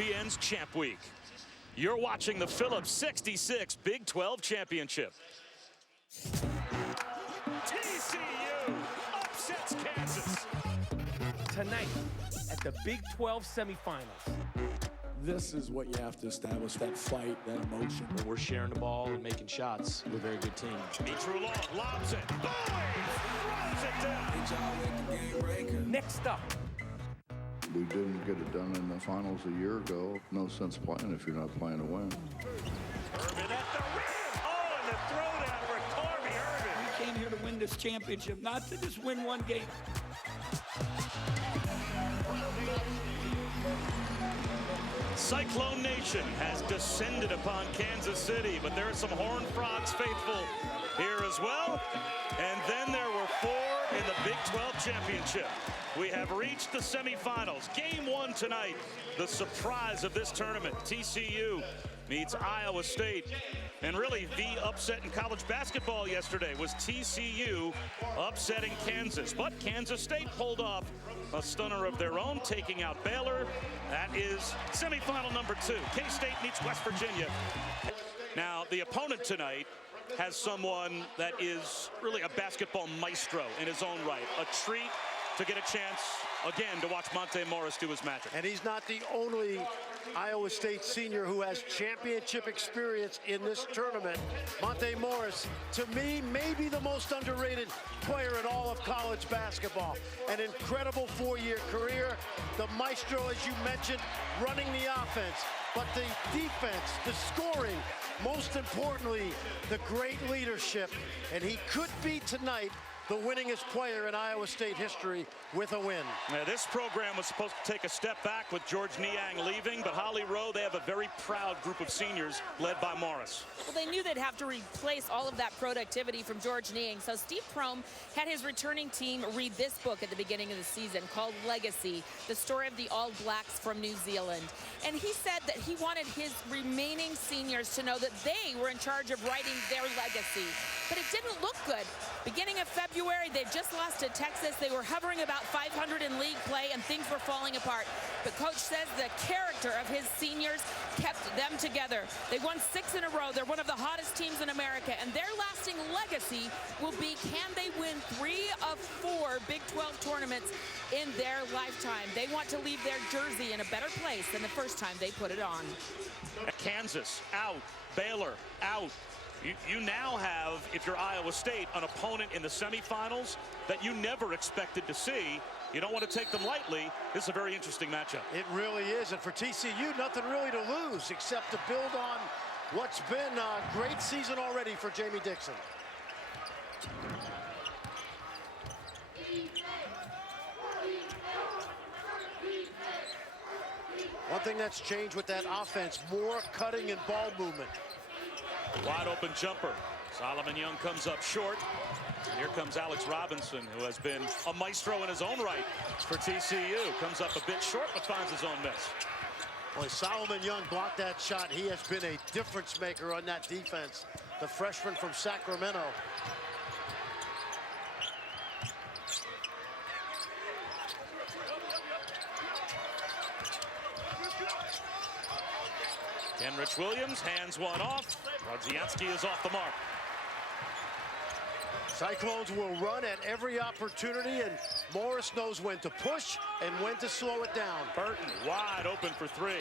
ESPN's Champ Week. You're watching the Phillips 66 Big 12 Championship. TCU upsets Kansas. Tonight at the Big 12 semifinals. This is what you have to establish, that fight, that emotion. We're sharing the ball and making shots. We're a very good team. Mitrou-Long lobs it. Bowie runs it down. Next up. We didn't get it done in the finals a year ago. No sense playing if you're not playing to win. Urban at the rim. Oh, and the throwdown for Corby Urban. We came here to win this championship, not to just win one game. Cyclone Nation has descended upon Kansas City, but there are some Horned Frogs faithful here as well. And then there were 4 in the Big 12 Championship. We have reached the semifinals. Game 1 tonight, the surprise of this tournament. TCU meets Iowa State. And really, the upset in college basketball yesterday was TCU upsetting Kansas. But Kansas State pulled off a stunner of their own, taking out Baylor. That is semifinal number 2. K-State meets West Virginia. Now, the opponent tonight has someone that is really a basketball maestro in his own right. A treat to get a chance, again, to watch Monte do his magic. And he's not the only Iowa State senior who has championship experience in this tournament. Monte Morris, to me, maybe the most underrated player in all of college basketball. An incredible 4-year career. The maestro, as you mentioned, running the offense. But the defense, the scoring, most importantly, the great leadership. And he could be tonight the winningest player in Iowa State history with a win. Now, this program was supposed to take a step back with George Niang leaving, but Holly Rowe, they have a very proud group of seniors led by Morris. Well, they knew they'd have to replace all of that productivity from George Niang, so Steve Prohm had his returning team read this book at the beginning of the season called Legacy, the story of the All Blacks from New Zealand. And he said that he wanted his remaining seniors to know that they were in charge of writing their legacy. But it didn't look good. Beginning of February, they just lost to Texas. They were hovering about 500 in league play, and things were falling apart. But Coach says the character of his seniors kept them together. They won 6 in a row. They're one of the hottest teams in America, and their lasting legacy will be, can they win 3 of 4 Big 12 tournaments in their lifetime? They want to leave their jersey in a better place than the first time they put it on. Kansas out, Baylor out. You now have, if you're Iowa State, an opponent in the semifinals that you never expected to see. You don't want to take them lightly. This is a very interesting matchup. It really is, and for TCU, nothing really to lose except to build on what's been a great season already for Jamie Dixon. One thing that's changed with that offense, more cutting and ball movement. Wide open jumper. Solomon Young comes up short. Here comes Alex Robinson, who has been a maestro in his own right for TCU. Comes up a bit short, but finds his own miss. Boy, Solomon Young blocked that shot. He has been a difference maker on that defense. The freshman from Sacramento. Kenrich Williams hands one off. Brodziansky is off the mark. Cyclones will run at every opportunity, and Morris knows when to push and when to slow it down. Burton wide open for 3.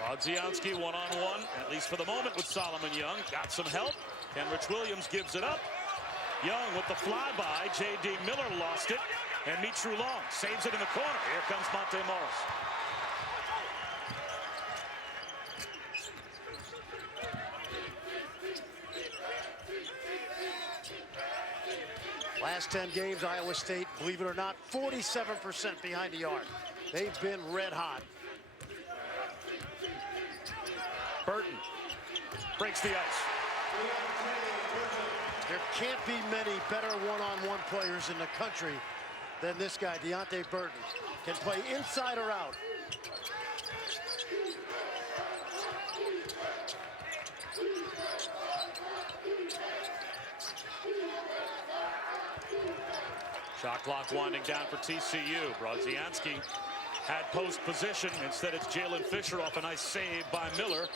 Brodziansky one-on-one, at least for the moment, with Solomon Young. Got some help. Kenrich Williams gives it up. Young with the flyby. J.D. Miller lost it. And Mitrou-Long saves it in the corner. Here comes Monte Morris. Last 10 games, Iowa State, believe it or not, 47% behind the arc. They've been red hot. Burton breaks the ice. There can't be many better one-on-one players in the country than this guy, Deonte Burton. Can play inside or out. Shot clock winding down for TCU. Brodziansky had post position. Instead, it's Jalen Fisher off a nice save by Miller.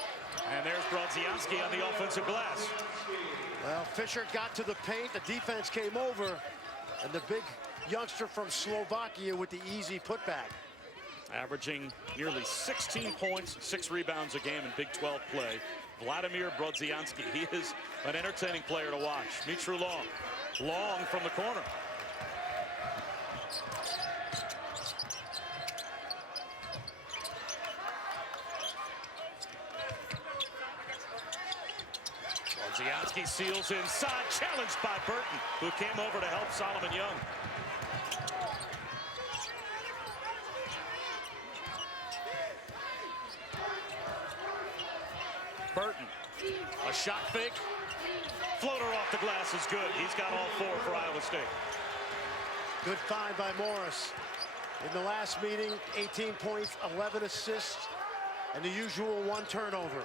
And there's Brodziansky on the offensive glass. Well, Fisher got to the paint. The defense came over. And the big youngster from Slovakia with the easy putback. Averaging nearly 16 points, 6 rebounds a game in Big 12 play. Vladimir Brodziansky. He is an entertaining player to watch. Mitrou-Long. Long from the corner. Brodziansky seals inside, challenged by Burton, who came over to help Solomon Young. Burton, a shot fake, floater off the glass is good. He's got all 4 for Iowa State. Good find by Morris. In the last meeting, 18 points, 11 assists, and the usual 1 turnover.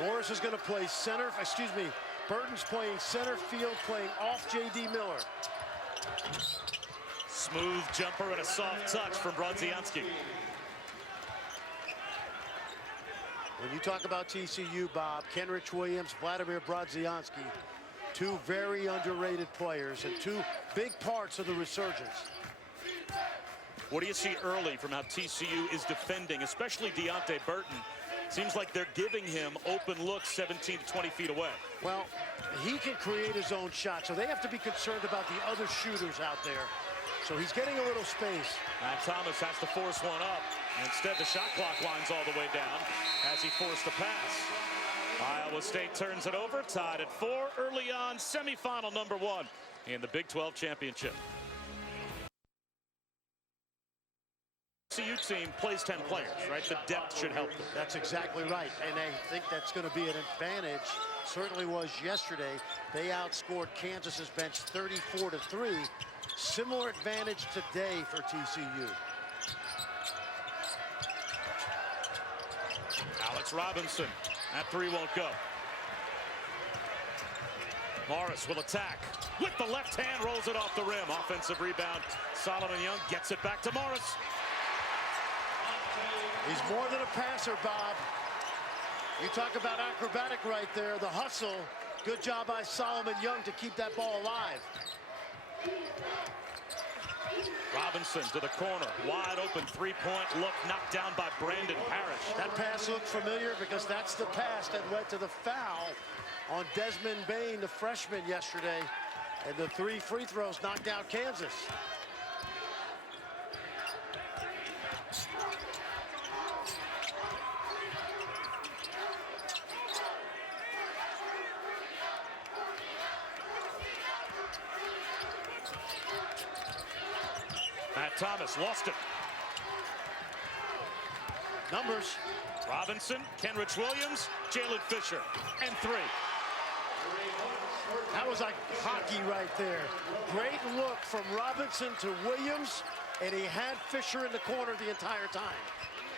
Morris is going to play center, Burton's playing center field, playing off J.D. Miller. Smooth jumper and a soft touch from Brodziansky. When you talk about TCU, Bob, Kenrich Williams, Vladimir Brodziansky, 2 very underrated players and 2 big parts of the resurgence. What do you see early from how TCU is defending, especially Deonte Burton? Seems like they're giving him open looks 17 to 20 feet away. Well, he can create his own shot, so they have to be concerned about the other shooters out there. So he's getting a little space. And Thomas has to force one up. Instead, the shot clock winds all the way down as he forced the pass. Iowa State turns it over, tied at 4 early on, semifinal number 1 in the Big 12 championship. TCU team plays 10 players, right? The depth should help them. That's exactly right, and I think that's going to be an advantage. Certainly was yesterday. They outscored Kansas's bench 34-3. Similar advantage today for TCU. Alex Robinson, that 3 won't go. Morris will attack with the left hand, rolls it off the rim. Offensive rebound. Solomon Young gets it back to Morris. He's more than a passer, Bob. You talk about acrobatic right there, the hustle. Good job by Solomon Young to keep that ball alive. Robinson to the corner, wide open 3-point look, knocked down by Brandon Parrish. That pass looked familiar because that's the pass that led to the foul on Desmond Bane, the freshman, yesterday. And the 3 free throws knocked out Kansas. Matt Thomas lost it. Numbers. Robinson, Kenrich Williams, Jalen Fisher, and 3. That was like hockey right there. Great look from Robinson to Williams, and he had Fisher in the corner the entire time.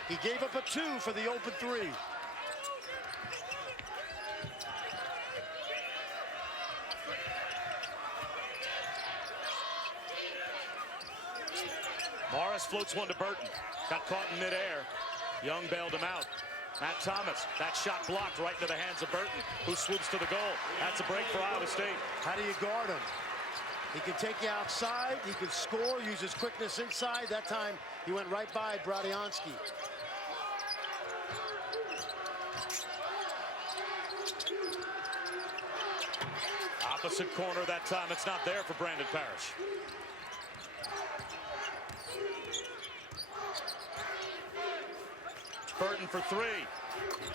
He gave up a 2 for the open 3. Morris floats one to Burton. Got caught in midair. Young bailed him out. Matt Thomas, that shot blocked right into the hands of Burton, who swoops to the goal. That's a break for Iowa State. How do you guard him? He can take you outside. He can score, use his quickness inside. That time, he went right by Brodziansky. Opposite corner that time. It's not there for Brandon Parrish. Burton for 3.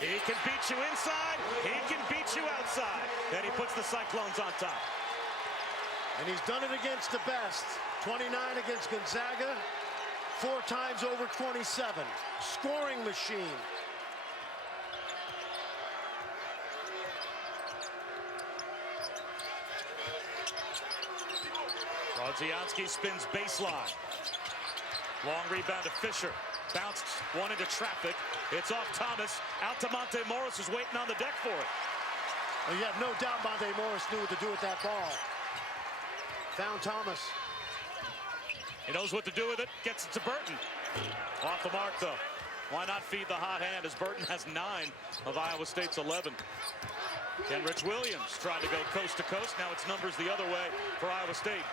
He can beat you inside. He can beat you outside. Then he puts the Cyclones on top. And he's done it against the best. 29 against Gonzaga. 4 times over 27. Scoring machine. Brodziansky spins baseline. Long rebound to Fisher. Bounced one into traffic. It's off Thomas. Out to Monte Morris, who's waiting on the deck for it. Well, you have no doubt Monte Morris knew what to do with that ball. Found Thomas. He knows what to do with it. Gets it to Burton. Off the mark, though. Why not feed the hot hand, as Burton has 9 of Iowa State's 11. Kenrich Williams tried to go coast to coast. Now it's numbers the other way for Iowa State.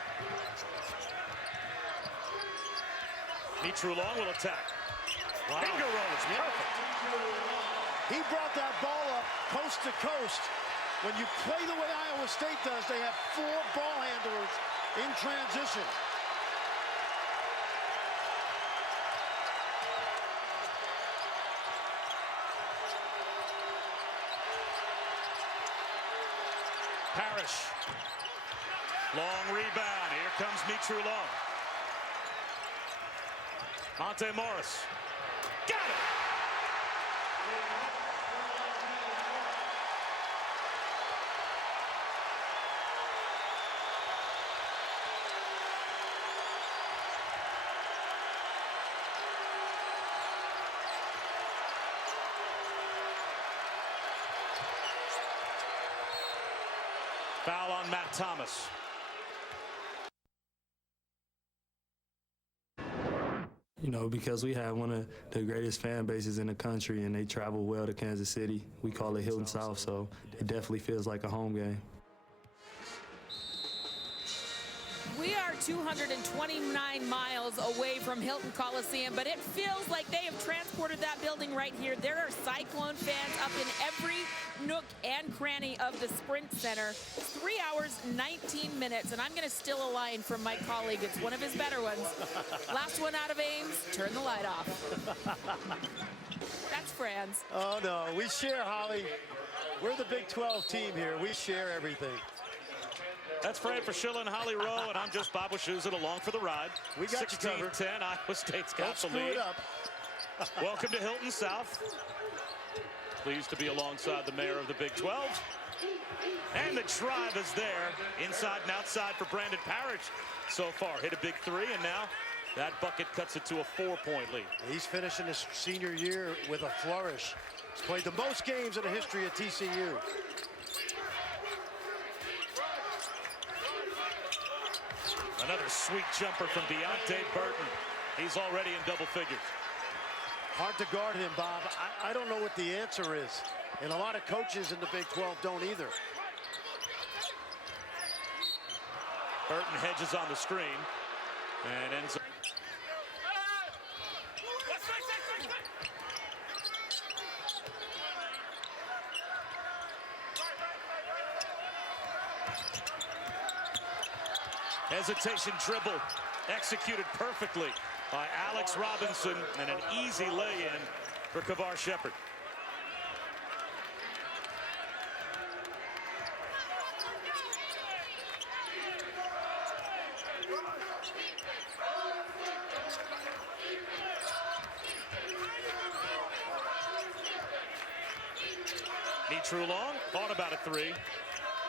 Mitrou-Long will attack. Wow. Finger roll is perfect. He brought that ball up coast to coast. When you play the way Iowa State does, they have 4 ball handlers in transition. Parrish. Long rebound. Here comes Mitrou-Long. Monte Morris. Got it! Foul on Matt Thomas. You know, because we have one of the greatest fan bases in the country and they travel well to Kansas City. We call it Hilton South, so it definitely feels like a home game. We are 229 miles away from Hilton Coliseum, but it feels like they have transported that building right here. There are Cyclone fans up in every nook and cranny of the Sprint Center. 3 hours, 19 minutes, and I'm going to steal a line from my colleague. It's one of his better ones. Last one out of Ames, turn the light off. That's Fran's. Oh, no, we share, Holly. We're the Big 12 team here. We share everything. That's Fran Fraschilla and Holly Rowe, and I'm just Bob Wischusen along for the ride. We got you covered. 16-10, Iowa State's got the Don't screw lead. it up. Welcome to Hilton South. Pleased to be alongside the mayor of the Big 12. And the drive is there, inside and outside for Brandon Parrish so far. Hit a big 3, and now that bucket cuts it to a 4-point lead. He's finishing his senior year with a flourish. He's played the most games in the history of TCU. Another sweet jumper from Deonte. Burton. He's already in double figures. Hard to guard him, Bob. I don't know what the answer is. And a lot of coaches in the Big 12 don't either. Burton hedges on the screen and ends up. Hesitation dribble executed perfectly by Alex Robinson, and an easy lay-in for Kavar Shepard. Mitrou-Long thought about a 3.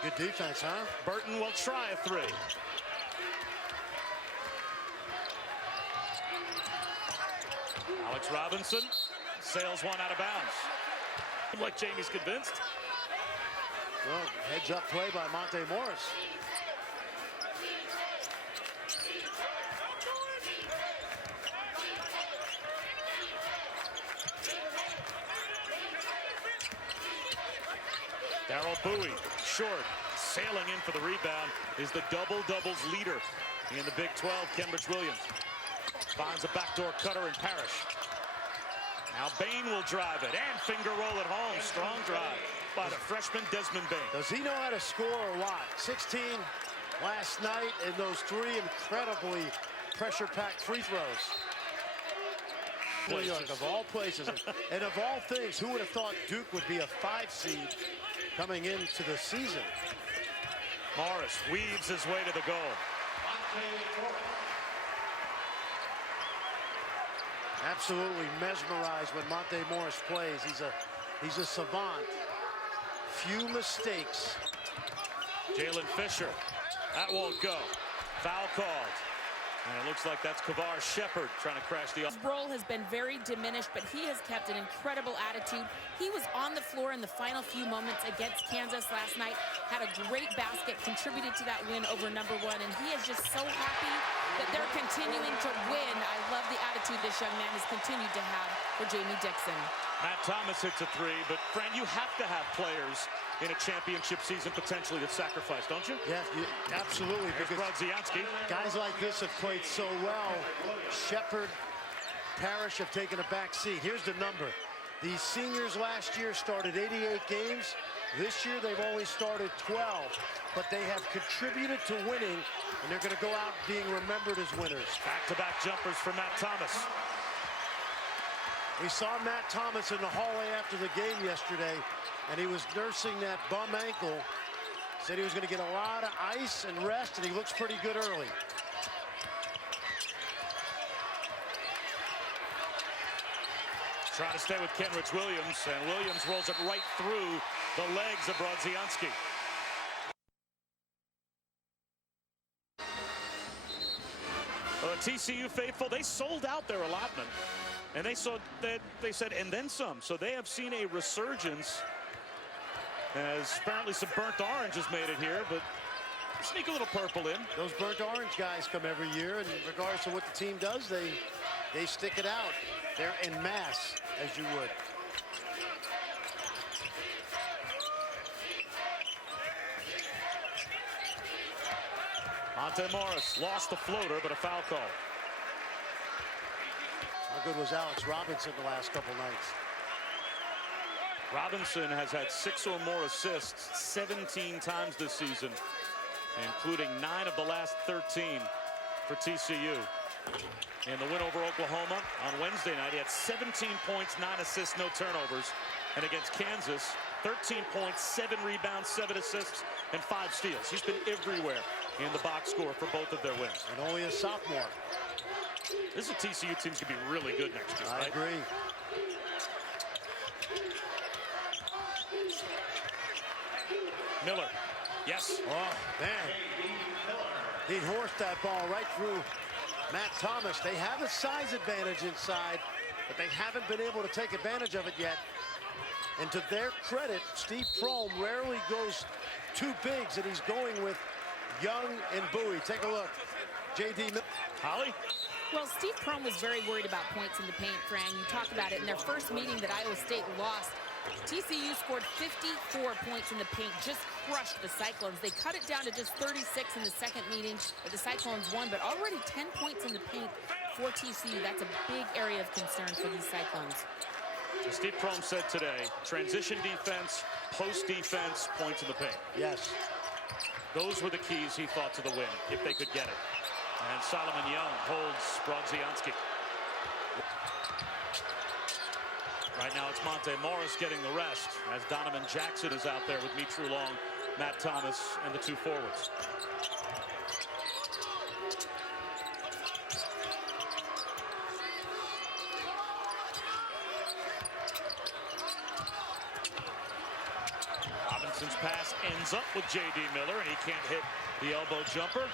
Good defense, huh? Burton will try a 3. Alex Robinson sails one out of bounds. Like Jamie's convinced. Well, heads up play by Monte Morris. Darrell Bowie, short, sailing in for the rebound, is the double-doubles leader in the Big 12, Kenrich Williams. Finds a backdoor cutter in Parrish. Now Bane will drive it, and finger roll at home. Strong drive by the freshman Desmond Bane. Does he know how to score or what? 16 last night, and those 3 incredibly pressure-packed free throws. New York, of all places, and of all things, who would have thought Duke would be a 5 seed coming into the season? Morris weaves his way to the goal. Absolutely mesmerized when Monte Morris plays. He's a savant. Few mistakes. Jalen Fisher, that won't go. Foul called. And it looks like that's Kavar Shepard trying to crash the... His role has been very diminished, but he has kept an incredible attitude. He was on the floor in the final few moments against Kansas last night, had a great basket, contributed to that win over #1, and he is just so happy that they're continuing to win. I love the attitude this young man has continued to have for Jamie Dixon. Matt Thomas hits a three, but Fran, you have to have players in a championship season potentially that sacrifice, don't you? Yeah, absolutely. Because Brodziansky. Guys like this have played so well. Shepard, Parrish have taken a back seat. Here's the number. These seniors last year started 88 games. This year they've only started 12, but they have contributed to winning, and they're going to go out being remembered as winners. Back-to-back jumpers for Matt Thomas. We saw Matt Thomas in the hallway after the game yesterday, and he was nursing that bum ankle. Said he was going to get a lot of ice and rest, and he looks pretty good early. Trying to stay with Kenrich Williams, and Williams rolls it right through the legs of Brodziansky. Well, the TCU faithful, they sold out their allotment. And they said, and then some. So they have seen a resurgence, as apparently some burnt orange has made it here, but sneak a little purple in. Those burnt orange guys come every year, and regardless of what the team does, they stick it out. They're en masse, as you would. Monte Morris lost the floater, but a foul call. How good was Alex Robinson the last couple nights? Robinson has had 6 or more assists 17 times this season, including 9 of the last 13 for TCU. In the win over Oklahoma on Wednesday night, he had 17 points, 9 assists, no turnovers. And against Kansas, 13 points, 7 rebounds, 7 assists, and 5 steals. He's been everywhere in the box score for both of their wins. And only a sophomore. This is a TCU team's gonna be really good next year, I right? agree. Miller, yes. Oh, man. He horsed that ball right through Matt Thomas. They have a size advantage inside, but they haven't been able to take advantage of it yet. And to their credit, Steve Prohm rarely goes two bigs, and he's going with Young and Bowie. Take a look. J.D. Holly? Well, Steve Prohm was very worried about points in the paint, Fran. You talk about it in their first meeting that Iowa State lost. TCU scored 54 points in the paint, just crushed the Cyclones. They cut it down to just 36 in the second meeting, but the Cyclones won, but already 10 points in the paint for TCU. That's a big area of concern for these Cyclones. As Steve Prohm said today, transition defense, post defense, points in the paint. Yes. Those were the keys, he thought, to the win, if they could get it. And Solomon Young holds Brodziansky. Right now it's Monte Morris getting the rest, as Donovan Jackson is out there with Mitrou-Long, Matt Thomas, and the 2 forwards. Robinson's pass ends up with J.D. Miller, and he can't hit the elbow jumper.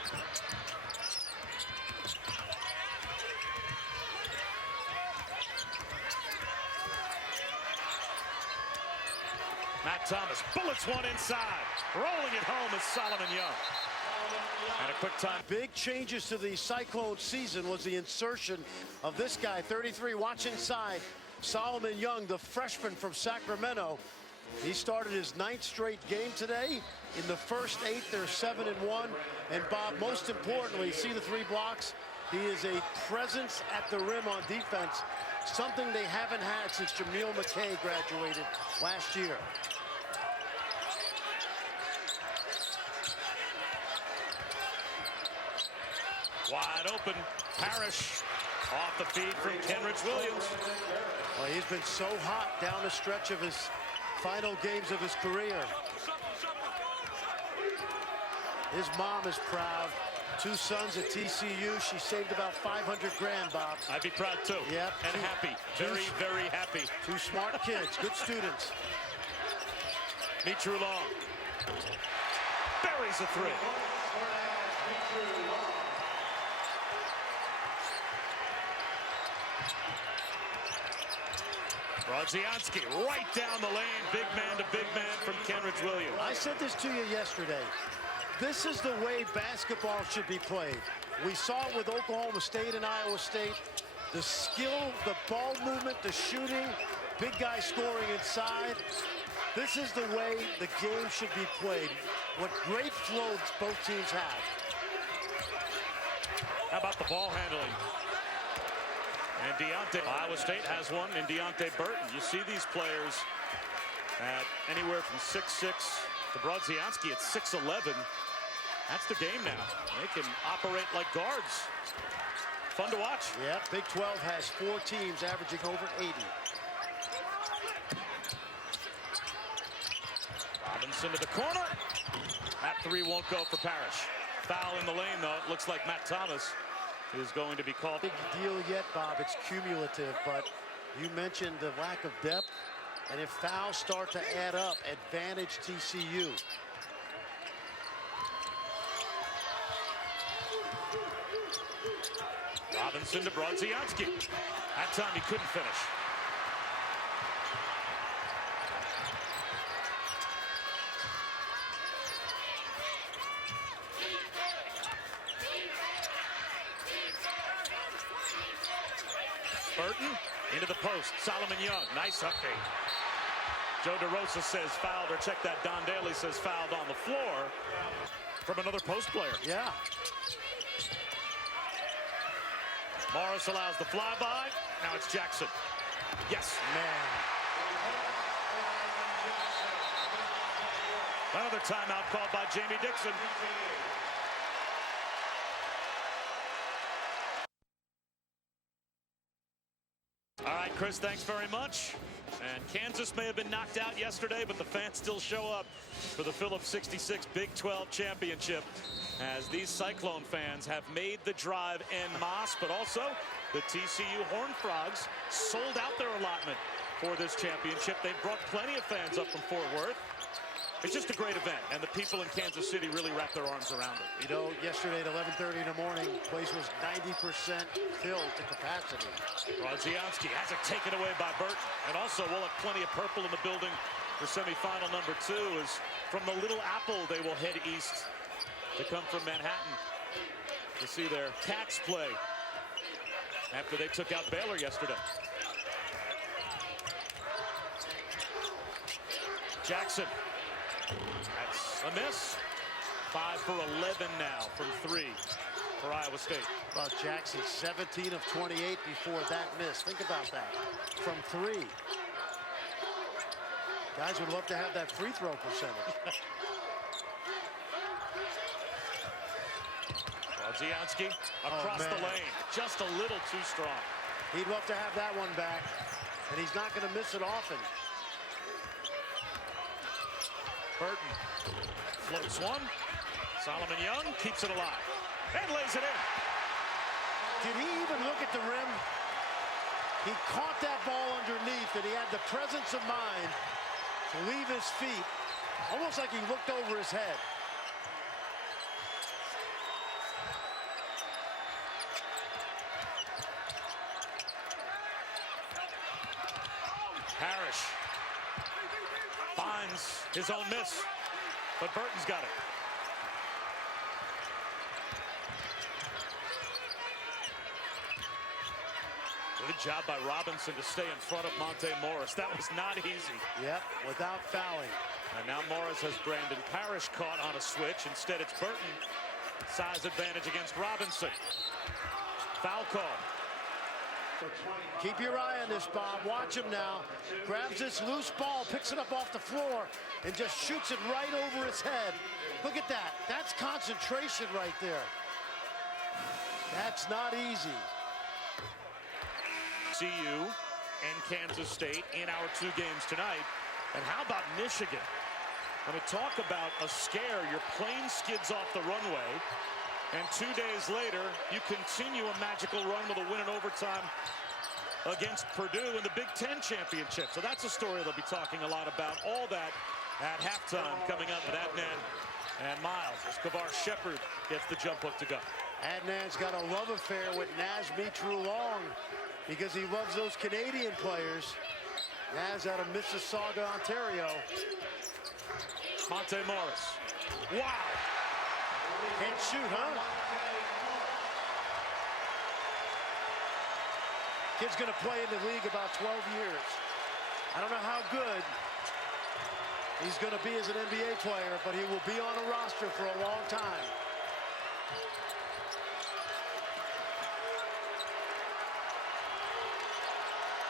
Matt Thomas bullets one inside. Rolling it home is Solomon Young. And a quick time. Big changes to the Cyclone season was the insertion of this guy, 33, watch inside. Solomon Young, the freshman from Sacramento. He started his 9th straight game today. In the first 8, they're 7-1. And Bob, most importantly, see the 3 blocks? He is a presence at the rim on defense, something they haven't had since Jameel McKay graduated last year. Wide open, Parrish off the feed from Kenrich Williams. Well, he's been so hot down the stretch of his final games of his career. His mom is proud. 2 sons at TCU. She saved about 500 grand, Bob. I'd be proud too. Yep. And happy. Very, very happy. 2 smart kids, good students. Mitrou-Long buries a 3. Brodziansky right down the lane, big man to big man from Kenrich Williams. I said this to you yesterday. This is the way basketball should be played. We saw it with Oklahoma State and Iowa State. The skill, the ball movement, the shooting, big guy scoring inside. This is the way the game should be played. What great flows both teams have. How about the ball handling? And Deonte, Iowa State has one in Deonte Burton. You see these players at anywhere from 6'6" to Brodziansky at 6'11". That's the game now. They can operate like guards. Fun to watch. Yeah, Big 12 has 4 teams averaging over 80. Robinson to the corner. That three won't go for Parrish. Foul in the lane, though. It looks like Matt Thomas is going to be called. Big deal yet, Bob. It's cumulative, but you mentioned the lack of depth, and if fouls start to add up, advantage TCU. Robinson to Brodziansky. That time he couldn't finish. Burton into the post. Solomon Young, nice update. Joe DeRosa says fouled, or check that. Don Daly says fouled on the floor from another post player. Yeah. Morris allows the flyby. Now it's Jackson. Yes. Man. Another timeout called by Jamie Dixon. All right, Chris, thanks very much. And Kansas may have been knocked out yesterday, but the fans still show up for the Phillips 66 Big 12 Championship, as these Cyclone fans have made the drive en masse, but also the TCU Horned Frogs sold out their allotment for this championship. They brought plenty of fans up from Fort Worth. It's just a great event, and the people in Kansas City really wrap their arms around it. You know, yesterday at 11:30 in the morning, the place was 90% filled to capacity. Brodziansky has it taken away by Burton. And also, we'll have plenty of purple in the building for semifinal number 2, as from the Little Apple, they will head east to come from Manhattan to see their tax play after they took out Baylor yesterday. Jackson. That's a miss. 5 for 11 now from 3 for Iowa State. Well, Jackson 17 of 28 before that miss. Think about that. From 3. Guys would love to have that free throw percentage. Brodziansky across the lane. Just a little too strong. He'd love to have that one back, and he's not going to miss it often. Burton floats one. Solomon Young keeps it alive and lays it in. Did he even look at the rim? He caught that ball underneath, and he had the presence of mind to leave his feet, almost like he looked over his head. Parrish finds his own miss, but Burton's got it. Good job by Robinson to stay in front of Monte Morris. That was not easy. Yep, without fouling. And now Morris has Brandon Parrish caught on a switch. Instead, it's Burton. Size advantage against Robinson. Foul call. Keep your eye on this, Bob. Watch him now. Grabs this loose ball, picks it up off the floor, and just shoots it right over his head. Look at that. That's concentration right there. That's not easy. TCU and Kansas State in our 2 games tonight. And how about Michigan? I mean, talk about a scare. Your plane skids off the runway, and 2 days later, you continue a magical run with a win in overtime against Purdue in the Big Ten Championship. So that's a story they'll be talking a lot about. All that at halftime coming up with Adnan and Miles as Kavar Shepard gets the jump hook to go. Adnan's got a love affair with Mitrou-Long because he loves those Canadian players. Naz out of Mississauga, Ontario. Monte Morris. Wow. Can't shoot, huh? Kid's gonna play in the league about 12 years. I don't know how good he's gonna be as an NBA player, but he will be on a roster for a long time.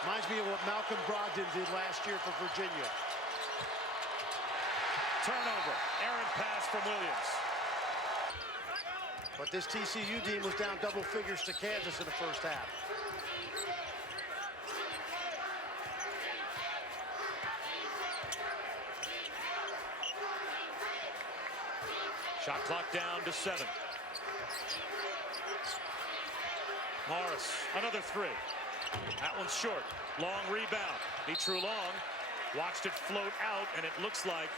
Reminds me of what Malcolm Brogdon did last year for Virginia. Turnover. Errant pass from Williams. But this TCU team was down double figures to Kansas in the first half. Shot clock down to 7. Morris, another three. That one's short. Long rebound. Mitrou-Long watched it float out, and it looks like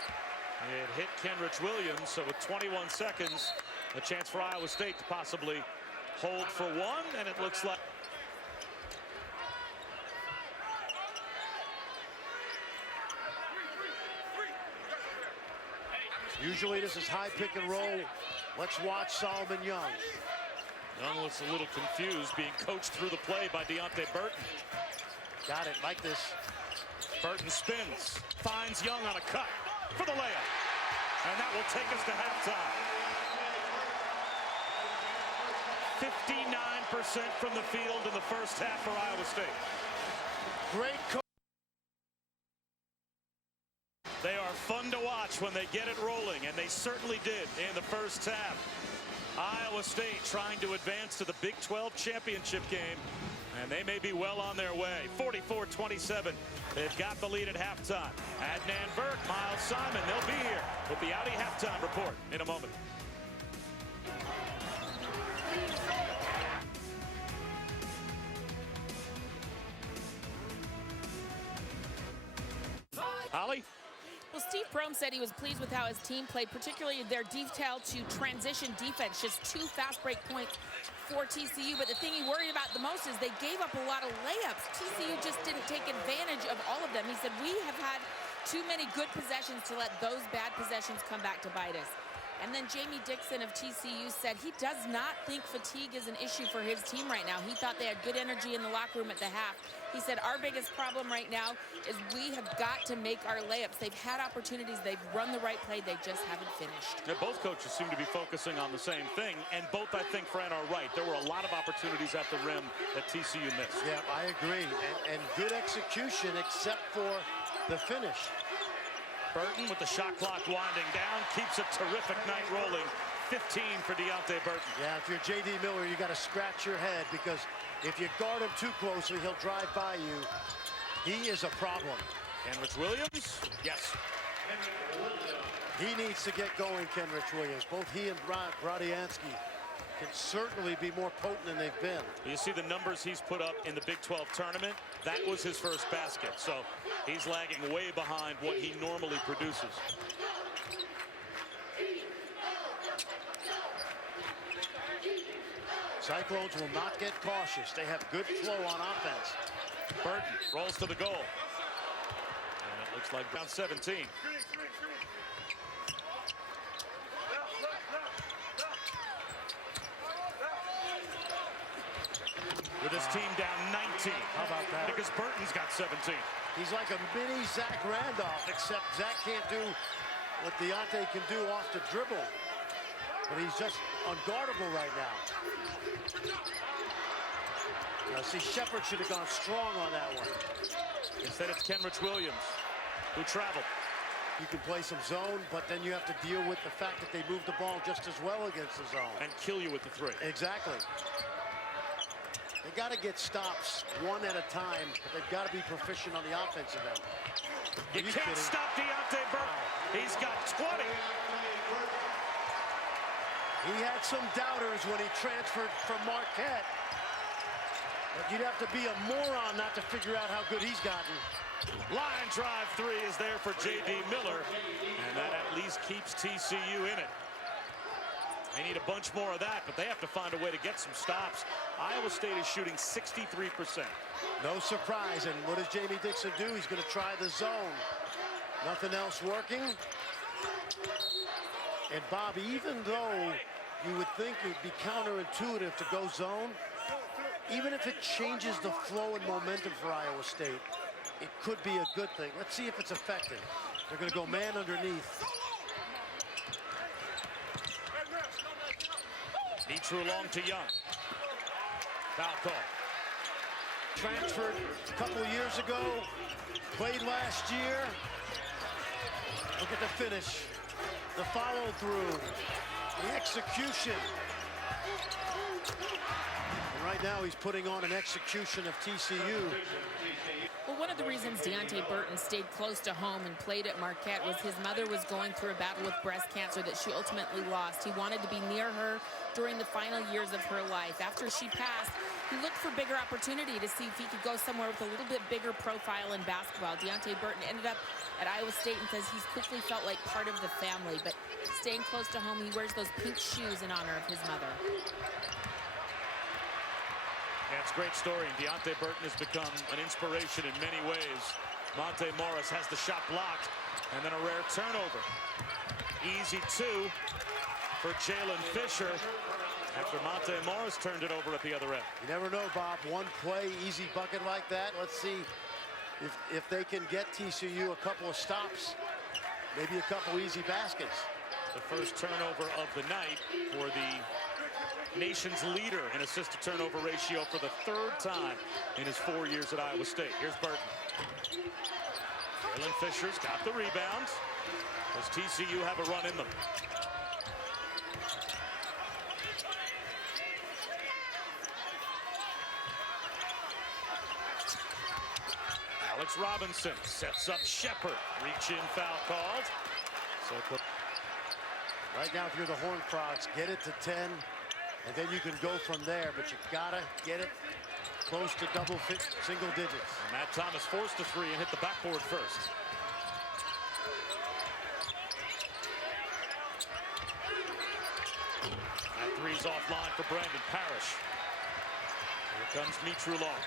it hit Kenrich Williams. So with 21 seconds, a chance for Iowa State to possibly hold for one, and it looks like. Usually this is high pick and roll. Let's watch Solomon Young. Young looks a little confused, being coached through the play by Deonte Burton. Got it, like this. Burton spins, finds Young on a cut for the layup. And that will take us to halftime. 59% from the field in the first half for Iowa State. Great coach. They are fun to watch when they get it rolling, and they certainly did in the first half. Iowa State trying to advance to the Big 12 championship game, and they may be well on their way. 44-27. They've got the lead at halftime. Adnan Burke, Miles Simon, they'll be here with the Audi halftime report in a moment. Holly? Well, Steve Prohm said he was pleased with how his team played, particularly their detail to transition defense. Just 2 fast break points for TCU. But the thing he worried about the most is they gave up a lot of layups. TCU just didn't take advantage of all of them. He said, we have had too many good possessions to let those bad possessions come back to bite us. And then Jamie Dixon of TCU said he does not think fatigue is an issue for his team right now. He thought they had good energy in the locker room at the half. He said, our biggest problem right now is we have got to make our layups. They've had opportunities. They've run the right play. They just haven't finished. Yeah, both coaches seem to be focusing on the same thing, and both, I think, Fran, are right. There were a lot of opportunities at the rim that TCU missed. Yeah, I agree. And good execution except for the finish. Burton with the shot clock winding down, keeps a terrific night rolling. 15 for Deonte Burton. Yeah, if you're J.D. Miller, you got to scratch your head because if you guard him too closely, he'll drive by you. He is a problem. Kenrich Williams? Yes. He needs to get going, Kenrich Williams. Both he and Brodziansky can certainly be more potent than they've been. You see the numbers he's put up in the Big 12 tournament. That was his first basket, so he's lagging way behind what he normally produces. Cyclones will not get cautious. They have good flow on offense. Burton rolls to the goal. And it looks like down 17. With his team down 19. How about that? Because Burton's got 17. He's like a mini Zach Randolph, except Zach can't do what Deonte can do off the dribble. But he's just unguardable right now. Now, see, Shepard should have gone strong on that one. Instead, it's Kenrich Williams who traveled. You can play some zone, but then you have to deal with the fact that they move the ball just as well against the zone. And kill you with the three. Exactly. They got to get stops one at a time, but they've got to be proficient on the offensive end. You can't stop Deonte Burton. He's got 20. He had some doubters when he transferred from Marquette. But you'd have to be a moron not to figure out how good he's gotten. Line drive three is there for J.D. Miller, and that at least keeps TCU in it. They need a bunch more of that, but they have to find a way to get some stops. Iowa State is shooting 63%. No surprise. And what does Jamie Dixon do? He's going to try the zone. Nothing else working. And Bob, even though you would think it would be counterintuitive to go zone, even if it changes the flow and momentum for Iowa State, it could be a good thing. Let's see if it's effective. They're going to go man underneath. Mitrou-Long to Young. Foul call. Transferred a couple of years ago, played last year. Look at the finish, the follow through, the execution. And right now he's putting on an execution of TCU. Well, one of the reasons Deonte Burton stayed close to home and played at Marquette was his mother was going through a battle with breast cancer that she ultimately lost. He wanted to be near her during the final years of her life. After she passed, he looked for bigger opportunity to see if he could go somewhere with a little bit bigger profile in basketball. Deonte Burton ended up at Iowa State and says he's quickly felt like part of the family, but staying close to home, he wears those pink shoes in honor of his mother. Yeah, it's a great story. Deonte Burton has become an inspiration in many ways. Monte Morris has the shot blocked, and then a rare turnover. Easy two for Jalen Fisher after Monte Morris turned it over at the other end. You never know, Bob. One play, easy bucket like that. Let's see if they can get TCU a couple of stops, maybe a couple easy baskets. The first turnover of the night for the nation's leader in assist-to-turnover ratio for the third time in his 4 years at Iowa State. Here's Burton. Jalen Fisher's got the rebounds. Does TCU have a run in them? Alex Robinson sets up Shepard. Reach-in foul called. So right now, if you're the Horned Frogs, get it to 10, and then you can go from there. But you gotta get it close to single digits. And Matt Thomas forced a three and hit the backboard first. That three's offline for Brandon Parrish. Here comes Mitrou-Long.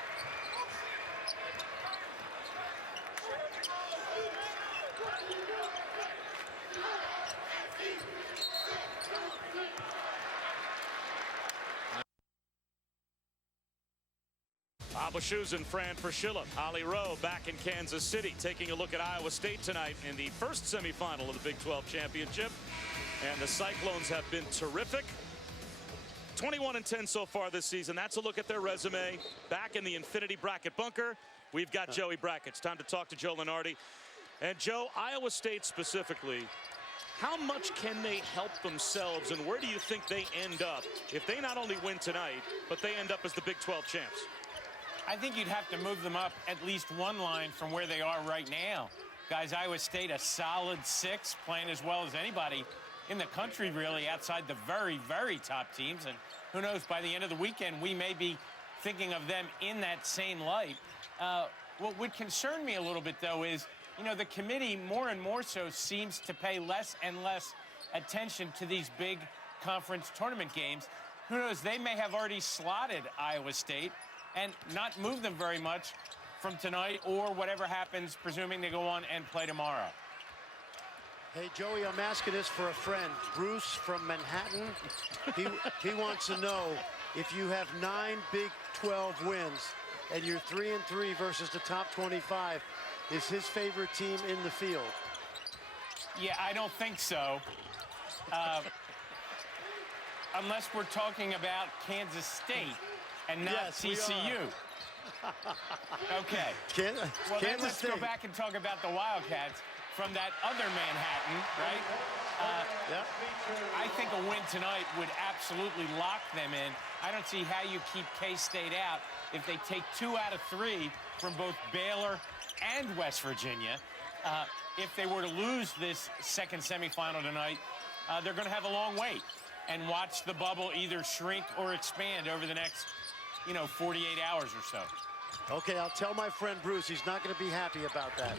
Wischusen, Fran, Fraschilla, Rowe back in Kansas City, taking a look at Iowa State tonight in the first semifinal of the Big 12 championship. And the Cyclones have been terrific. 21-10 so far this season. That's a look at their resume. Back in the Infinity Bracket bunker, we've got Joey Brackets. Time to talk to Joe Lunardi. And Joe, Iowa State specifically, how much can they help themselves, and where do you think they end up if they not only win tonight, but they end up as the Big 12 champs? I think you'd have to move them up at least one line from where they are right now. Guys, Iowa State, a solid 6, playing as well as anybody in the country, really, outside the very, very top teams. And who knows, by the end of the weekend, we may be thinking of them in that same light. What would concern me a little bit, though, is, you know, the committee more and more so seems to pay less and less attention to these big conference tournament games. Who knows, they may have already slotted Iowa State and not move them very much from tonight or whatever happens, presuming they go on and play tomorrow. Hey, Joey, I'm asking this for a friend. Bruce from Manhattan. He wants to know if you have 9 Big 12 wins and you're 3-3 versus the top 25, is his favorite team in the field? Yeah, I don't think so. Unless we're talking about Kansas State and not TCU. Okay. Well, then let's go back and talk about the Wildcats from that other Manhattan, right? I think a win tonight would absolutely lock them in. I don't see how you keep K-State out if they take 2 out of 3 from both Baylor and West Virginia. If they were to lose this second semifinal tonight, they're going to have a long wait and watch the bubble either shrink or expand over the next 48 hours or so. Okay, I'll tell my friend Bruce he's not going to be happy about that.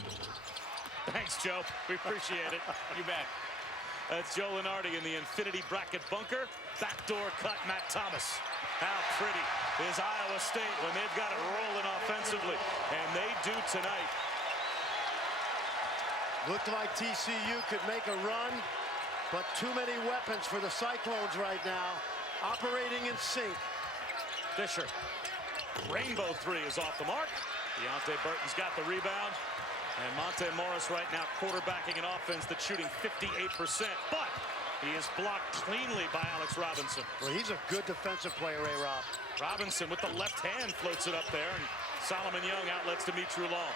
Thanks, Joe. We appreciate it. You bet. That's Joe Lenardi in the infinity bracket bunker. Backdoor cut, Matt Thomas. How pretty is Iowa State when they've got it rolling offensively, and they do tonight. Looked like TCU could make a run, but too many weapons for the Cyclones right now, operating in sync. Fisher. Rainbow three is off the mark. Deonte Burton's got the rebound. And Monte Morris right now quarterbacking an offense that's shooting 58%. But he is blocked cleanly by Alex Robinson. Well, he's a good defensive player, A-Rob. Robinson with the left hand floats it up there. And Solomon Young outlets to Mitrou-Long.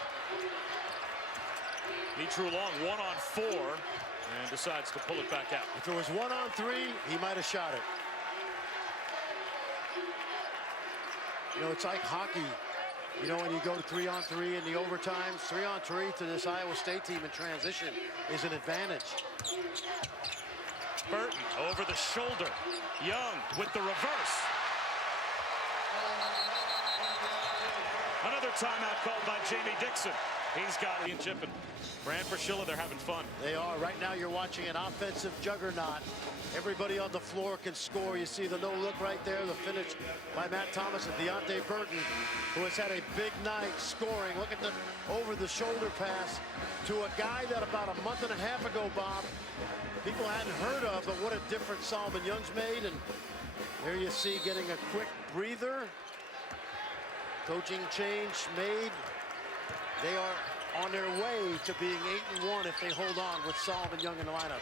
Mitrou-Long 1-on-4 and decides to pull it back out. If it was 1-on-3, he might have shot it. You know, it's like hockey. You know, when you go to 3-on-3 in the overtimes, 3-on-3 to this Iowa State team in transition is an advantage. Burton over the shoulder. Young with the reverse. Another timeout called by Jamie Dixon. He's got it in chipping. Fran, Fraschilla, they're having fun. They are. Right now you're watching an offensive juggernaut. Everybody on the floor can score. You see the no-look right there, the finish by Matt Thomas and Deonte Burton, who has had a big night scoring. Look at the over-the-shoulder pass to a guy that about a month and a half ago, Bob, people hadn't heard of, but what a difference Solomon Young's made. And there you see getting a quick breather. Coaching change made. They are on their way to being 8-1 if they hold on with Solomon Young in the lineup.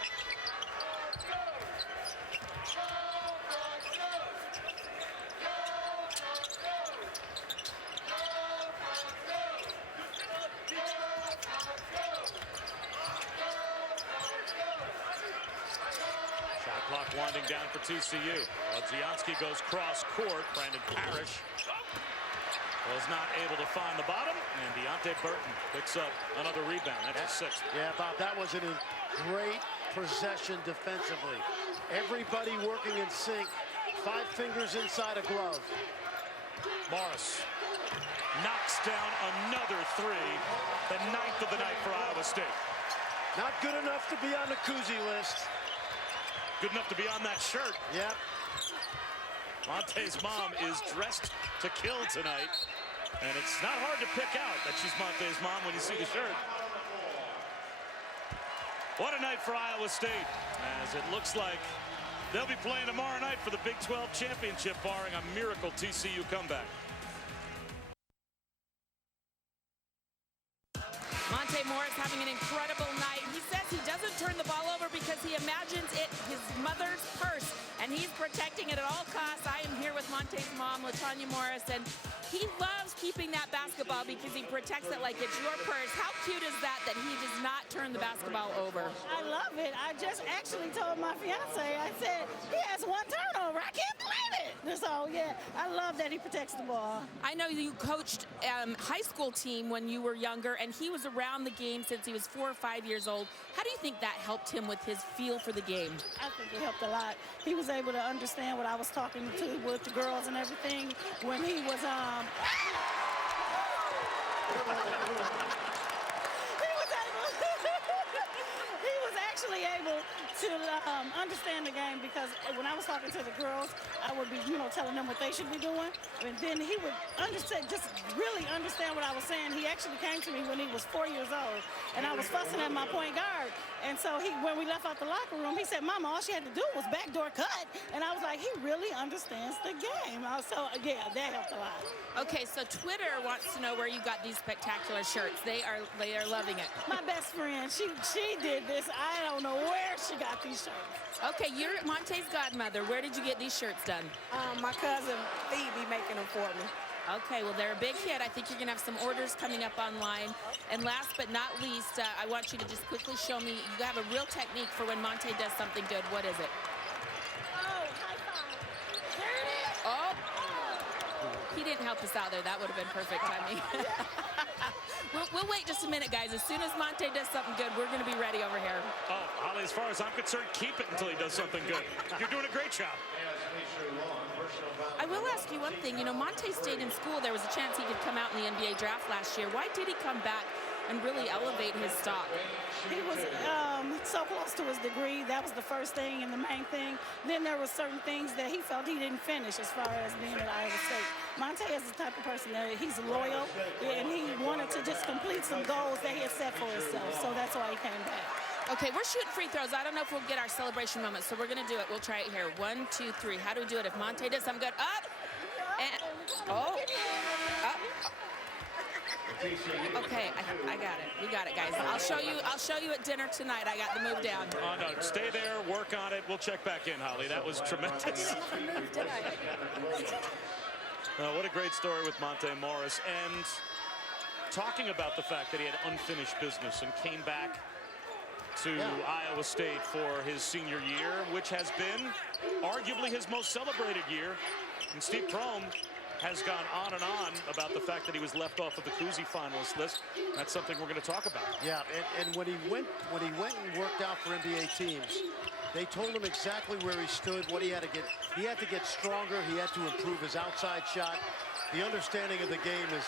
Shot clock winding down for TCU. Brodziansky goes cross court. Brandon Parrish was not able to find the bottom, and Deonte Burton picks up another rebound. That's his sixth. Yeah, Bob, that was a great possession defensively. Everybody working in sync. 5 fingers inside a glove. Morris knocks down another three, the 9th of the night for Iowa State. Not good enough to be on the koozie list. Good enough to be on that shirt. Yep. Monte's mom is dressed to kill tonight, and it's not hard to pick out that she's Monte's mom when you see the shirt. What a night for Iowa State, as it looks like they'll be playing tomorrow night for the Big 12 championship, barring a miracle TCU comeback. Monte Morris having an incredible night. He says he doesn't turn the ball over because he imagines it his mother's purse, and he's protecting it at all costs. I am here with Monte's mom, LaTanya Morris, and he loves keeping that basketball because he protects it like it's your purse. How cute is that he does not turn the basketball over? I love it. I just actually told my fiance, I said, he has 1 turnover. I can't believe it. So, yeah, I love that he protects the ball. I know you coached high school team when you were younger, and he was around the game since he was 4 or 5 years old. How do you think that helped him with his feel for the game? I think it helped a lot. He was able to understand what I was talking to with the girls and everything when he was actually able to understand the game, because when I was talking to the girls, I would be, telling them what they should be doing, and then he would just really understand what I was saying. He actually came to me when he was 4 years old, and I was fussing at my point guard, and so when we left out the locker room, he said, "Mama, all she had to do was backdoor cut," and I was like, he really understands the game. So yeah, that helped a lot. Okay, so Twitter wants to know where you got these spectacular shirts. They are loving it. My best friend, she did this. I don't know where she got these shirts. Okay, you're Monte's godmother. Where did you get these shirts done? My cousin Phoebe making them for me. Okay, well, they're a big hit. I think you're going to have some orders coming up online. And last but not least, I want you to just quickly show me, you have a real technique for when Monte does something good. What is it? Oh, high five. There it is. Oh. He didn't help us out there. That would have been perfect timing. We'll wait just a minute, guys. As soon as Monte does something good, we're going to be ready over here. Oh, Holly, as far as I'm concerned, keep it until he does something good. You're doing a great job. I will ask you one thing. Monte stayed in school. There was a chance he could come out in the NBA draft last year. Why did he come back and really elevate his stock? He was so close to his degree. That was the first thing and the main thing. Then there were certain things that he felt he didn't finish as far as being at Iowa State. Monte is the type of person that he's loyal, and he wanted to just complete some goals that he had set for himself. So that's why he came back. Okay, we're shooting free throws. I don't know if we'll get our celebration moment, so we're going to do it. We'll try it here. 1, 2, 3. How do we do it? If Monte does, I'm good. Up. And, oh. Up. Okay, I got it. We got it, guys. I'll show you at dinner tonight. I got the move down. Oh, no, stay there, work on it. We'll check back in, Holly. That was tremendous. What a great story with Monte Morris. And talking about the fact that he had unfinished business and came back to Iowa State for his senior year, which has been arguably his most celebrated year. And Steve Prohm has gone on and on about the fact that he was left off of the Cousy finalist list. That's something we're going to talk about. Yeah, and when he went and worked out for NBA teams, they told him exactly where he stood, what he had to get. He had to get stronger. He had to improve his outside shot. The understanding of the game is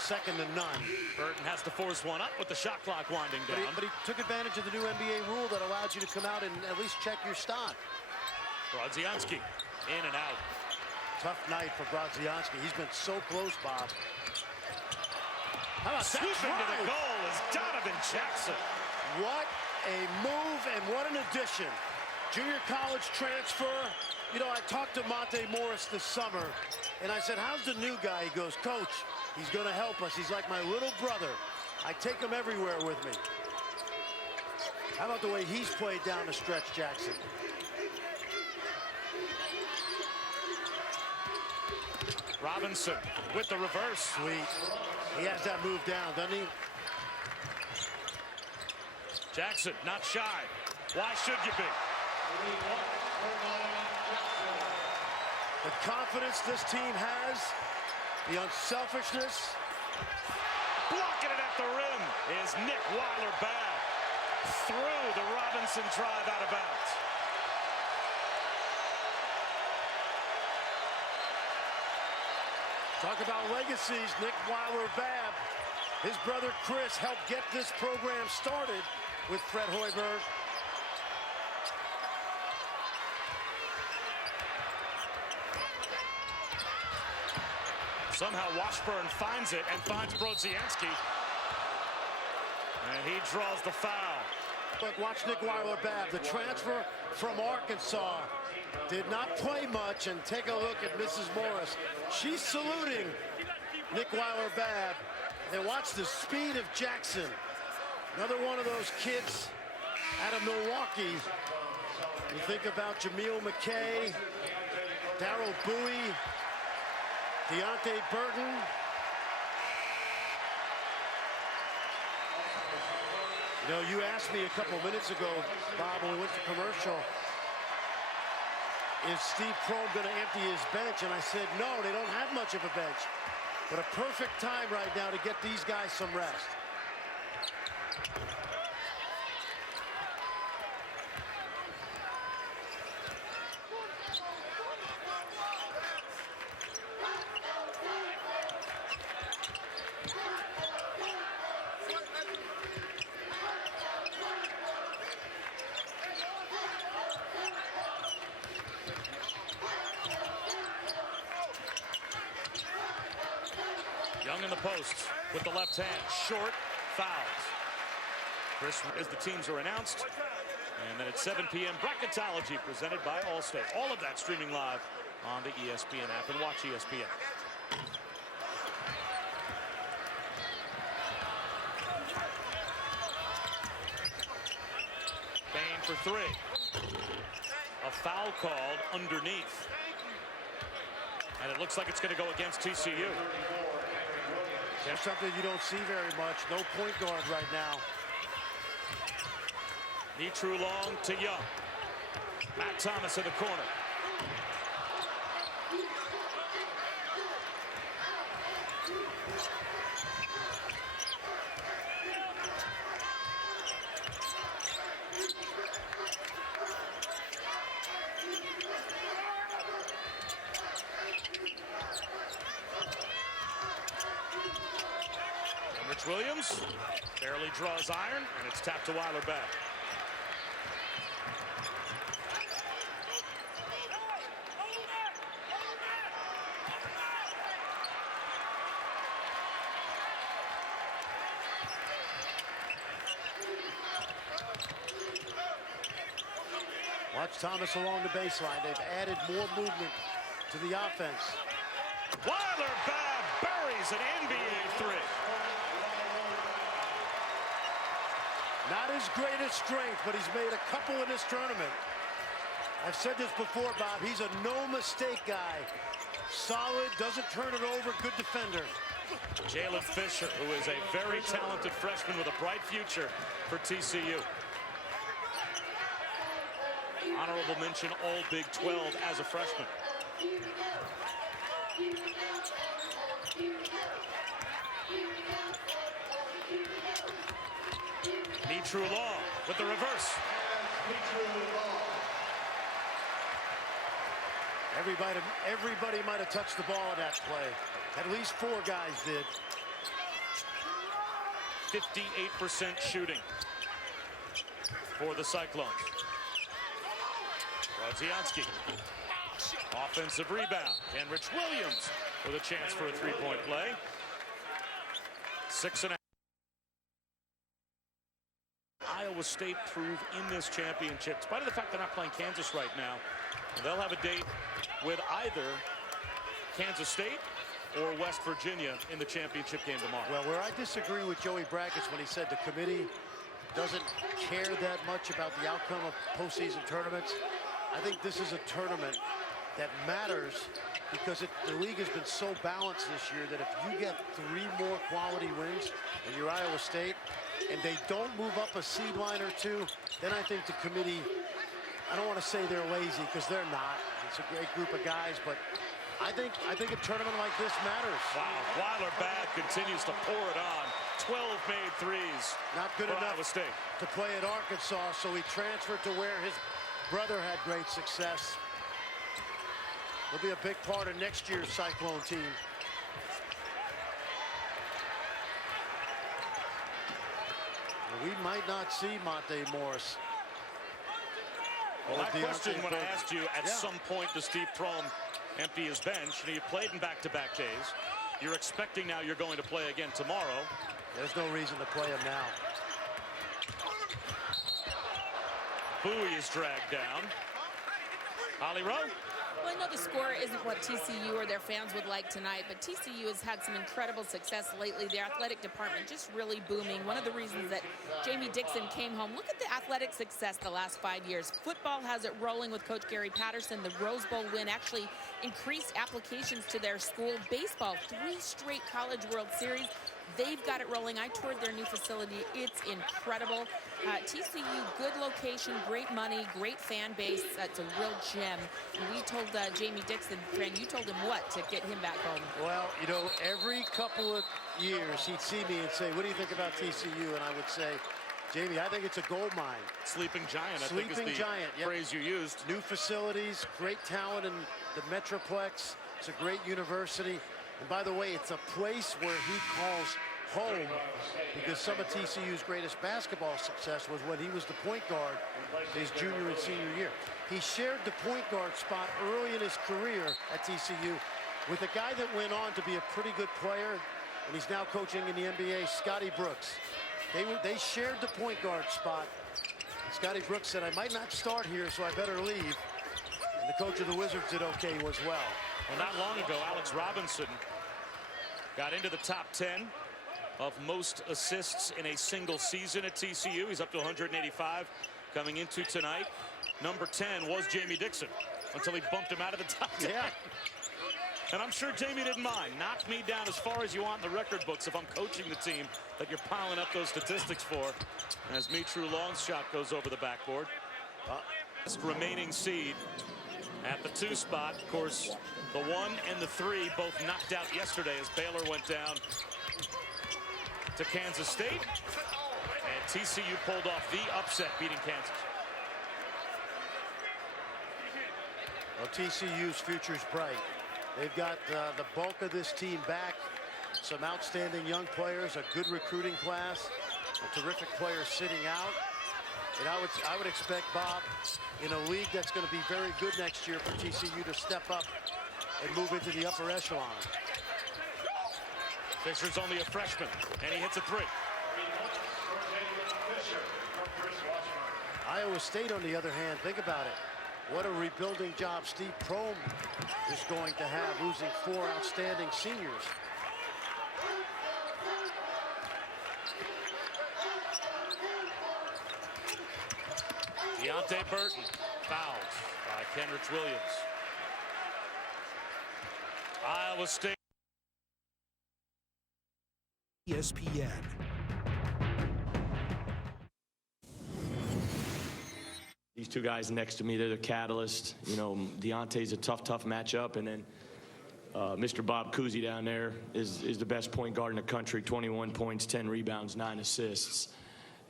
second to none. Burton has to force one up with the shot clock winding down. But he took advantage of the new NBA rule that allows you to come out and at least check your stock. Brodziansky in and out. Tough night for Brodziansky. He's been so close, Bob. How about swooping to the goal is Donovan Jackson. What a move and what an addition. Junior college transfer. You know, I talked to Monte Morris this summer, and I said, how's the new guy? He goes, Coach, he's going to help us. He's like my little brother. I take him everywhere with me. How about the way he's played down the stretch, Jackson? Robinson with the reverse. Sweet. He has that move down, doesn't he? Jackson, not shy. Why should you be? The confidence this team has, the unselfishness. Blocking it at the rim is Nick Weiler-Babb. Through the Robinson drive out of bounds. Talk about legacies, Nick Weiler-Babb. His brother Chris helped get this program started with Fred Hoiberg. Somehow Washburn finds it and finds Brodziansky. And he draws the foul. But watch Nick Weiler-Babb, the transfer from Arkansas. Did not play much, and take a look at Mrs. Morris. She's saluting Nick Weiler-Babb. And watch the speed of Jackson. Another one of those kids out of Milwaukee. You think about Jameel McKay, Darrell Bowie, Deonte Burton. You know, you asked me a couple minutes ago, Bob, when we went to commercial, is Steve Prohm going to empty his bench? And I said, no, they don't have much of a bench. But a perfect time right now to get these guys some rest. Young in the post with the left hand. Short fouls. Chris, as the teams are announced. And then at 7 p.m. bracketology presented by Allstate. All of that streaming live on the ESPN app, and watch ESPN. Bane for three. A foul called underneath. And it looks like it's going to go against TCU. There's something you don't see very much. No point guard right now. Mitrou-Long to Young. Matt Thomas in the corner. Rich Williams barely draws iron, and it's tapped to Weiler-Babb. Watch Thomas along the baseline. They've added more movement to the offense. Weiler-Babb buries an NBA three. Not his greatest strength, but he's made a couple in this tournament. I've said this before, Bob. He's a no-mistake guy. Solid, doesn't turn it over, good defender. Jalen Fisher, who is a very talented freshman with a bright future for TCU. Honorable mention all Big 12 as a freshman. Mitrou-Long with the reverse. Everybody might have touched the ball in that play. At least 4 guys did. 58% shooting for the Cyclones. Brodziansky. Offensive rebound. And Rich Williams with a chance for a three-point play. 6.5. Iowa State prove in this championship, in spite of the fact they're not playing Kansas right now, they'll have a date with either Kansas State or West Virginia in the championship game tomorrow. Well, where I disagree with Joey Brackets when he said the committee doesn't care that much about the outcome of postseason tournaments, I think this is a tournament that matters because the league has been so balanced this year that if you get 3 more quality wins and you're Iowa State and they don't move up a seed line or 2, then I think the committee, I don't want to say they're lazy because they're not. It's a great group of guys, but I think a tournament like this matters. Wow, Weiler-Babb continues to pour it on. 12 made threes. Not good enough Iowa State to play at Arkansas, so he transferred to where his brother had great success. He'll be a big part of next year's Cyclone team. We might not see Monte Morris. Well, that question when I asked you at some point does Steve Prohm empty his bench, and he played in back-to-back days. You're expecting now you're going to play again tomorrow. There's no reason to play him now. Bowie is dragged down. Rowe. Well, I know the score isn't what TCU or their fans would like tonight, but TCU has had some incredible success lately. The athletic department just really booming. One of the reasons that Jamie Dixon came home, look at the athletic success the last 5 years. Football has it rolling with Coach Gary Patterson. The Rose Bowl win actually increased applications to their school. Baseball, 3 straight College World Series. They've got it rolling. I toured their new facility. It's incredible. TCU, good location, great money, great fan base. That's a real gem. And we told Jamie Dixon, Fran, you told him what to get him back home? Well, you know, every couple of years he'd see me and say, what do you think about TCU? And I would say, Jamie, I think it's a gold mine. Sleeping giant, Sleeping I think is the giant, phrase you used. New facilities, great talent in the Metroplex. It's a great university. And by the way, it's a place where he calls home because some of TCU's greatest basketball success was when he was the point guard his junior and senior year. He shared the point guard spot early in his career at TCU with a guy that went on to be a pretty good player, and he's now coaching in the NBA, Scotty Brooks. They shared the point guard spot. Scotty Brooks said, I might not start here, so I better leave. And the coach of the Wizards did okay as well. Well, not long ago, Alex Robinson got into the top 10 of most assists in a single season at TCU. He's up to 185 coming into tonight. Number 10 was Jamie Dixon until he bumped him out of the top 10. Yeah. And I'm sure Jamie didn't mind. Knock me down as far as you want in the record books if I'm coaching the team that you're piling up those statistics for. As Mitrou-Long's shot goes over the backboard. Remaining seed at the 2 spot. Of course, the 1 and the 3 both knocked out yesterday as Baylor went down to Kansas State. And TCU pulled off the upset, beating Kansas. Well, TCU's future's bright. They've got the bulk of this team back. some outstanding young players, a good recruiting class, a terrific player sitting out. And I would expect Bob, in a league that's going to be very good next year, for TCU to step up and move into the upper echelon. Fisher's only a freshman, and he hits a three. Iowa State, on the other hand, think about it. What a rebuilding job Steve Prohm is going to have, losing 4 outstanding seniors. Deonte Burton fouled by Kenrich Williams. Iowa State. ESPN. These two guys next to me, they're the catalyst. You know, Deonte's a tough matchup, and then Mr. Bob Cousy down there is the best point guard in the country. 21 points, 10 rebounds, 9 assists.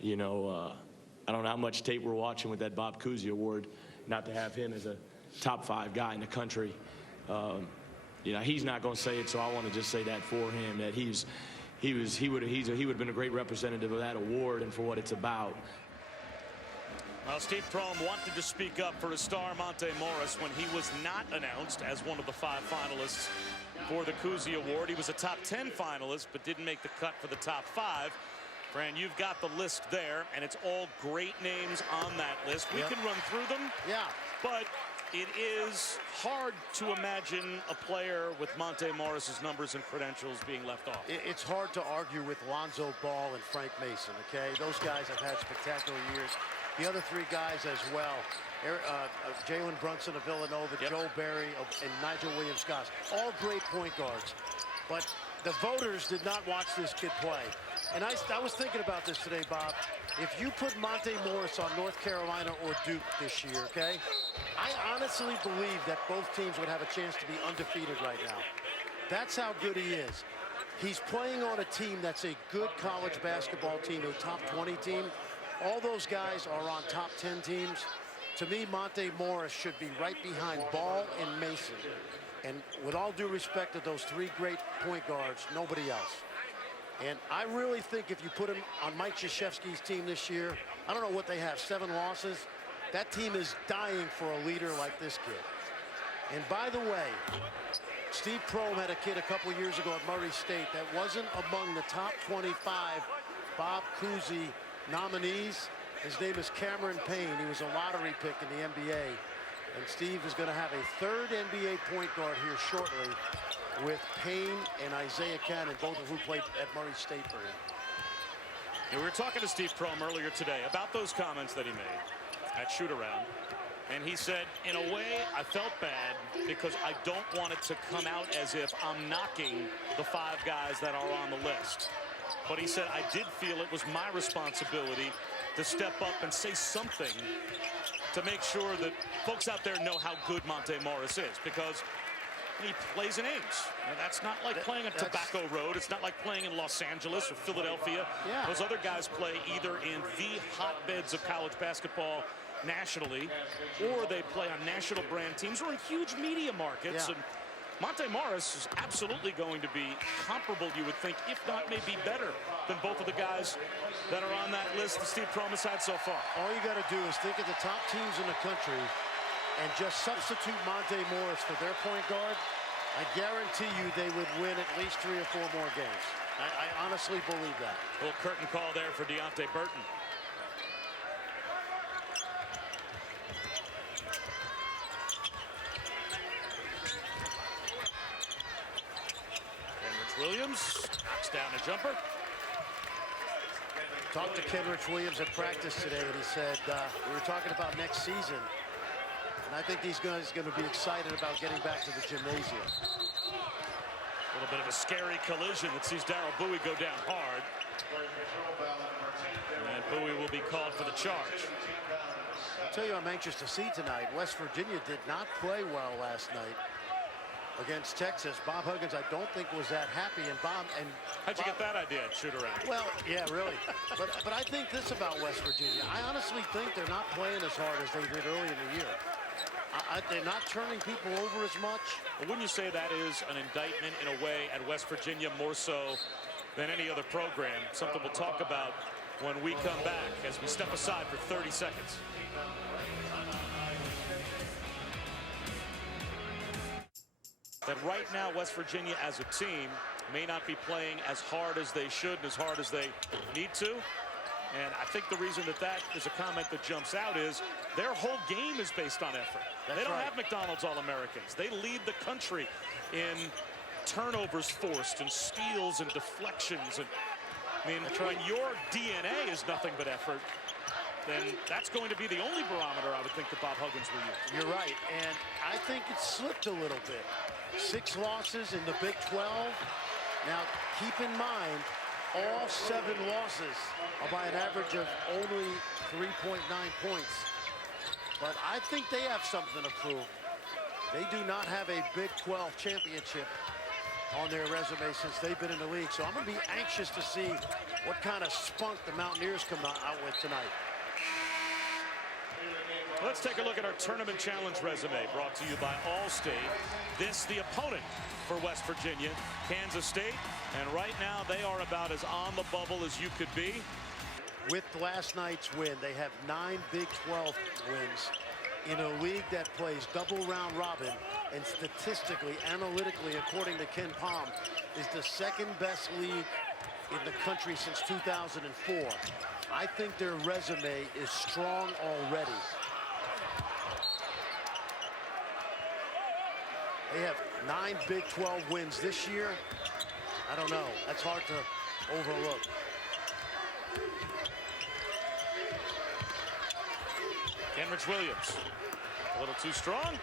You know, I don't know how much tape we're watching with that Bob Cousy award, not to have him as a top 5 guy in the country. You know, he's not going to say it, so I want to just say that for him, that he would have been a great representative of that award and for what it's about. Well, Steve Prohm wanted to speak up for his star Monte Morris when he was not announced as one of the 5 finalists for the Cousy Award. He was a top 10 finalist, but didn't make the cut for the top 5. Fran, you've got the list there, and it's all great names on that list. We can run through them. Yeah. But it is hard to imagine a player with Monte Morris's numbers and credentials being left off. It's hard to argue with Lonzo Ball and Frank Mason, okay? Those guys have had spectacular years. The other 3 guys as well. Jalen Brunson of Villanova, Joe Barry, and Nigel Williams-Goss. All great point guards. But the voters did not watch this kid play. And I was thinking about this today, Bob. If you put Monte Morris on North Carolina or Duke this year, okay, I honestly believe that both teams would have a chance to be undefeated right now. That's how good he is. He's playing on a team that's a good college basketball team, a top 20 team. All those guys are on top 10 teams. To me, Monte Morris should be right behind Ball and Mason. And with all due respect to those 3 great point guards, nobody else. And I really think if you put him on Mike Krzyzewski's team this year, I don't know what they have, 7 losses. That team is dying for a leader like this kid. And by the way, Steve Prohm had a kid a couple years ago at Murray State that wasn't among the top 25 Bob Cousy nominees. His name is Cameron Payne. He was a lottery pick in the NBA. And Steve is going to have a 3rd NBA point guard here shortly with Payne and Isaiah Cannon, both of who played at Murray State for him. And we were talking to Steve Prohm earlier today about those comments that he made at shoot-around. And he said, in a way, I felt bad because I don't want it to come out as if I'm knocking the 5 guys that are on the list. But he said, I did feel it was my responsibility to step up and say something to make sure that folks out there know how good Monte Morris is, because he plays in Ames. Now, that's not like playing on Tobacco Road. It's not like playing in Los Angeles or Philadelphia. Yeah. Those other guys play either in the hotbeds of college basketball nationally, or they play on national brand teams or in huge media markets. Yeah. And Monte Morris is absolutely going to be comparable, you would think, if not maybe better than both of the guys that are on that list that Steve Prohm has had so far. All you got to do is think of the top teams in the country and just substitute Monte Morris for their point guard. I guarantee you they would win at least 3 or 4 more games. I honestly believe that. A little curtain call there for Deonte Burton. Williams knocks down a jumper. Talked to Kenrich Williams at practice today, and he said, we were talking about next season, and I think these guys are going to be excited about getting back to the gymnasium. A little bit of a scary collision that sees Darrell Bowie go down hard. And Bowie will be called for the charge. I'll tell you, I'm anxious to see tonight. West Virginia did not play well last night against Texas. Bob Huggins, I don't think, was that happy. And Bob, how'd you get that idea at shoot-around? Well, yeah, really. but I think this about West Virginia. I honestly think they're not playing as hard as they did early in the year. They're not turning people over as much. Well, wouldn't you say that is an indictment in a way at West Virginia more so than any other program? Something we'll talk about when we come back as we step aside for 30 seconds. That right now West Virginia as a team may not be playing as hard as they should and as hard as they need to. And I think the reason that is a comment that jumps out is their whole game is based on effort. They don't have McDonald's All-Americans. They lead the country in turnovers forced and steals and deflections. And I mean, when your DNA is nothing but effort, then that's going to be the only barometer I would think that Bob Huggins will use. You're right, and I think it slipped a little bit. 6 losses in the Big 12. Now, keep in mind, all 7 losses are by an average of only 3.9 points. But I think they have something to prove. They do not have a Big 12 championship on their resume since they've been in the league. So I'm going to be anxious to see what kind of spunk the Mountaineers come out with tonight. Let's take a look at our tournament challenge resume brought to you by Allstate. This the opponent for West Virginia, Kansas State. And right now they are about as on the bubble as you could be. With last night's win, they have 9 Big 12 wins in a league that plays double round robin and statistically, analytically, according to Ken Palm, is the 2nd best league in the country since 2004. I think their resume is strong already. They have 9 Big 12 wins this year. I don't know. That's hard to overlook. Kenrich Williams, a little too strong.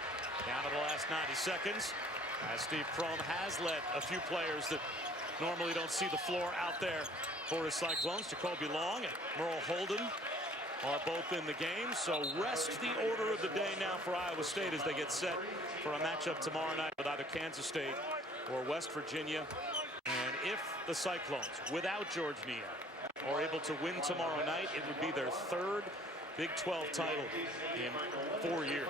Down to the last 90 seconds. As Steve Prohm has let a few players that normally don't see the floor out there for his Cyclones. Mitrou-Long and Merrill Holden are both in the game. So rest the order of the day now for Iowa State as they get set for a matchup tomorrow night with either Kansas State or West Virginia. And if the Cyclones, without George Niang, are able to win tomorrow night, it would be their 3rd Big 12 title in 4 years.